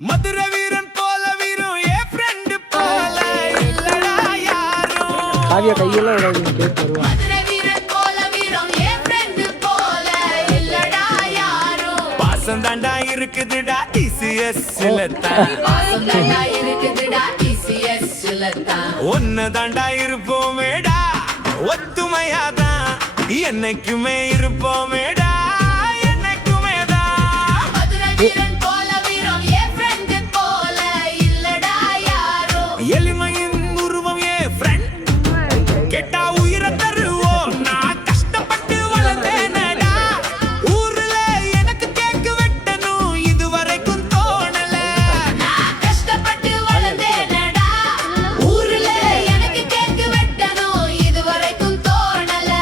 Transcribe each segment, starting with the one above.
மதுரை வீரன் போல வீரம் என் ஃப்ரெண்ட் போல இல்லடா யாரும். காவியா கையெல்லாம் விடாதீங்க, கேட்டு வருவான். மதுரை வீரன் போல வீரம் என் ஃப்ரெண்ட் போல இல்லடா யாரும். பாசம் தாண்டா இருக்குதுடா டிசிஎஸ்ல தான். பாசம் தாண்டா இருக்குதுடா டிசிஎஸ்ல தான். ஒன்னு தாண்டா இருப்போமேடா ஒத்துமையாதான் என்னைக்குமே இருப்போமேடா என்னைக்குமே தான். மதுரை வீரன் போல வீரம் என் ஃப்ரெண்ட் போல இல்லடா யாரும். எளிமையின் உருவம் என் ஃப்ரெண்ட் கேட்டா உயிரை தருவோம். நான் கஷ்டப்பட்டு வளர்ந்தேனடா ஊர்ல எனக்கு கேக்கு வெட்டணும் இதுவரைக்கும் தோணல. நான் கஷ்டப்பட்டு வளர்ந்தேனடா ஊர்ல எனக்கு கேக்கு வெட்டணும் இதுவரைக்கும் தோணல.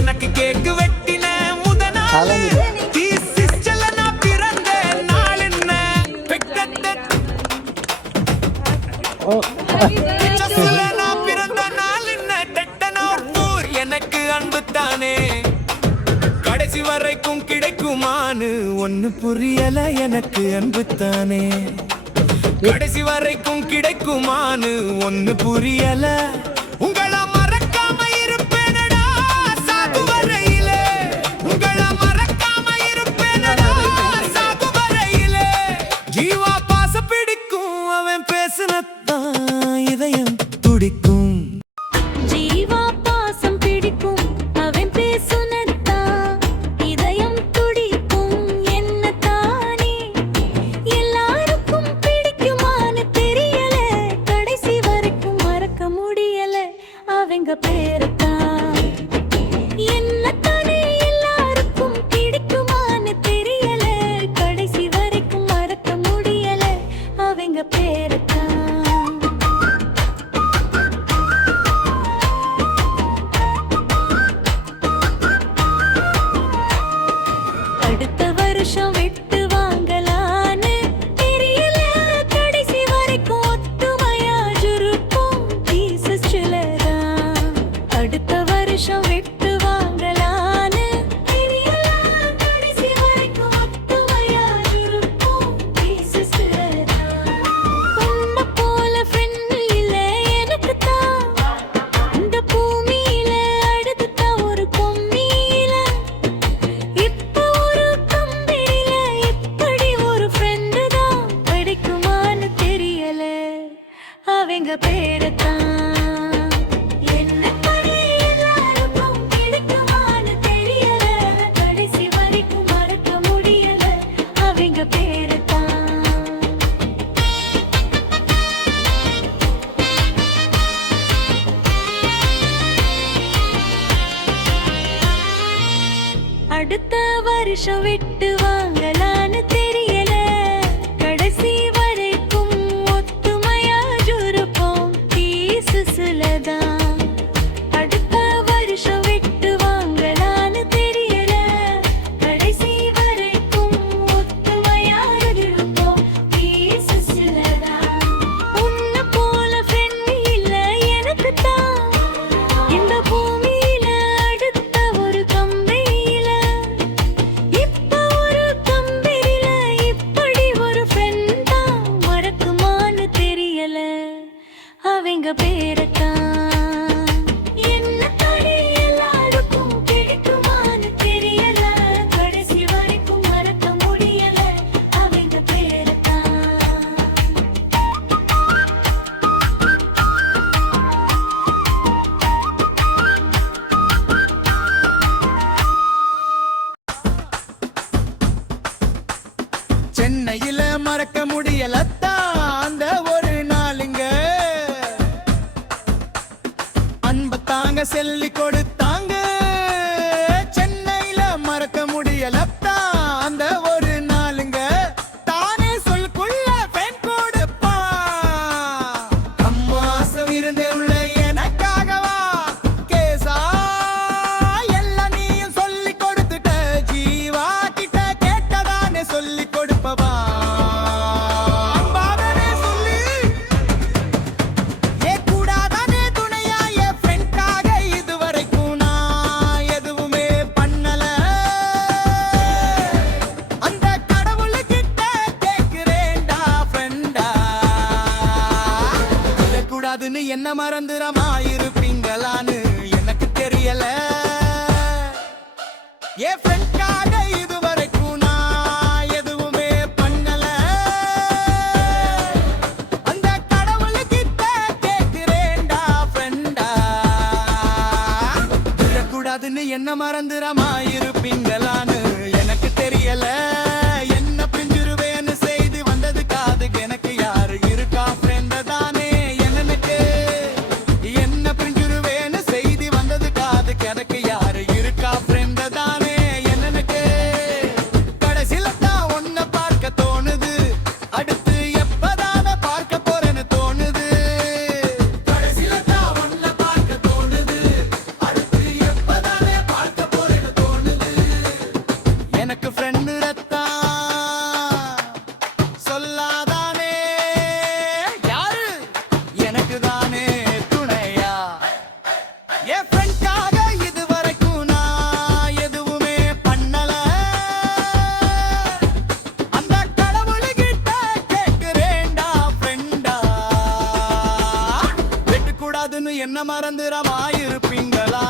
எனக்கு கேக்கு வெட்டின முத நாள் தீசிச்சல நான் பிறந்த நாள் என்ன பெக்கத்த சசுல நான் பிறந்த நாள் என்ன டெட்டனோர் ஊர் எனக்கு அன்பு தானே கடைசி வரைக்கும் கிடைக்குமான்னு ஒன்னு புரியல எனக்கு அன்பு தானே கடைசி வரைக்கும் கிடைக்குமான்னு ஒன்னு புரியல. உங்களை மறக்காம இருப்பேனடா சாகு வரையிலே. உங்களை மறக்காம இருப்பேனடா சாகு வரையிலே. ஜீவா பாச பிடிக்கும் அவன் பேசுனத்தான் இதயம் துடிக்கும். ஜீவா பாசம் பிடிக்கும் அவன் பேசுனத்தான் இதயம் துடிக்கும். என்ன தானே எல்லாருக்கும் பிடிக்குமான்னு தெரியல கடைசி வரைக்கும் மறக்க முடியல அவங்க பேரத்தான். என்ன தானே எல்லாருக்கும் பிடிக்குமான்னு தெரியல கடைசி வரைக்கும் மறக்க முடியல அவங்க பேரத்தான். அடுத்த வருஷம் விட்டு வாங்கலான்னு தெரியல கடைசி வரைக்கும் ஒத்துமையா இருப்போம் பீசஸ்லதான். அடுத்த வருஷம் விட்டு வாங்கலான்னு தெரியல கடைசி வரைக்கும் ஒத்துமையா இருப்போம் பீசஸ்லதான். உன்னை போல ஃப்ரெண்ட் இல்ல எனக்கு தான் இந்த பூமியில அடுத்துதான் ஒரு பொம்மியில. இப்ப ஒரு கம்பெனில இப்படி ஒரு ஃப்ரெண்டு தான் கிடைக்குமான்னு தெரியல அவங்க பேரத்தான். என்ன தானே எல்லாருக்கும் பிடிக்குமான்னு தெரியல கடைசி வரைக்கும் மறக்க முடியல அவங்க பேரத்தான். அடுத்த வருஷம் விட்டு வாங்கலான்னு தெரியல கடைசி வரைக்கும் ஒத்துமையா இருப்போம் பீசஸ்லதான். அடுத்த வருஷம் விட்டு வாங்கலான்னு தெரியல கடைசி வரைக்கும் ஒத்துமையா இருப்போம் பீசஸ்லதான். உன்னை போல ஃப்ரெண்ட் இல்ல எனக்கு தான் இந்த பூமியில அடுத்த ஒரு கம்பெனியில. இப்ப ஒரு கம்பெனில இப்படி ஒரு ஃப்ரெண்ட் தான் மறக்குமான்னு தெரியல அவங்க பேரத்தான். என்ன தானே எல்லாருக்கும் பிடிக்குமான்னு தெரியல கடைசி வரைக்கும் மறக்க முடியல அவங்க பேரத்தான். சென்னையில மறக்க முடியலத்தான் அந்த ஒரு நாளுங்க அன்பத்தாங்க செல்லி கொடுத்தாங்க. சென்னையில மறக்க முடியலத்தான் அந்த ஒரு நாளுங்க தானே சொல்குள்ள பெண் கொடுப்பான். அம்மாசம் இருந்தே உள்ள எனக்காகவா கேசா எல்லாம் நீயும் சொல்லி கொடுத்துட்ட. ஜீவா கிட்ட கேட்டதானே சொல்லி கொடுப்பவா அம்பாவே சொல்லி ஏ கூடாதானே துணையா என் ஃப்ரெண்ட்காக இதுவரைக்கும் என்ன மறந்துரமா இருப்பீங்களான்னு எனக்கு தெரியல. என் ஃப்ரெண்ட்காக இதுவரைக்கும் நான் எதுவுமே பண்ணல. அந்த கடவுள்கிட்ட கேட்கிறேன்டா ஃப்ரெண்டா, விடக்கூடாதுன்னு என்ன மறந்துரமா இருப்பீங்களான்னு எனக்கு தெரியல. என்ன பிரிஞ்சிருவேன்னு செய்தி வந்தது காதுக்கு, எனக்கு யாரு இருக்கா ஃப்ரெண்ட தானே எனக்கு. என்ன பிரிஞ்சிருவேன்னு செய்தி வந்தது காதுக்கு, எனக்கு யாரு இருக்கா ஃப்ரெண்ட தானே எனக்கு. கடைசில தான் ஒன்ன பார்க்க தோணுது, அடுத்து எப்பதான பார்க்க போறேன்னு தோணுது. கடைசில தான் ஒன்ன பார்க்க தோணுது, அடுத்து எப்பதானே பார்க்க போறேன்னு தோணுது. எனக்கு ஃப்ரெண்டு ரத்தான் சொல்லாதானே யாரு, எனக்கு தானே துணையா. என் ஃப்ரெண்ட்காக இதுவரைக்கும் நான் எதுவுமே பண்ணல. அந்த கடவுள்கிட்ட கேட்கிறேன்டா ஃப்ரெண்டா, வெட்டக்கூடாதுன்னு என்ன மறந்துரமா இருப்பீங்களா.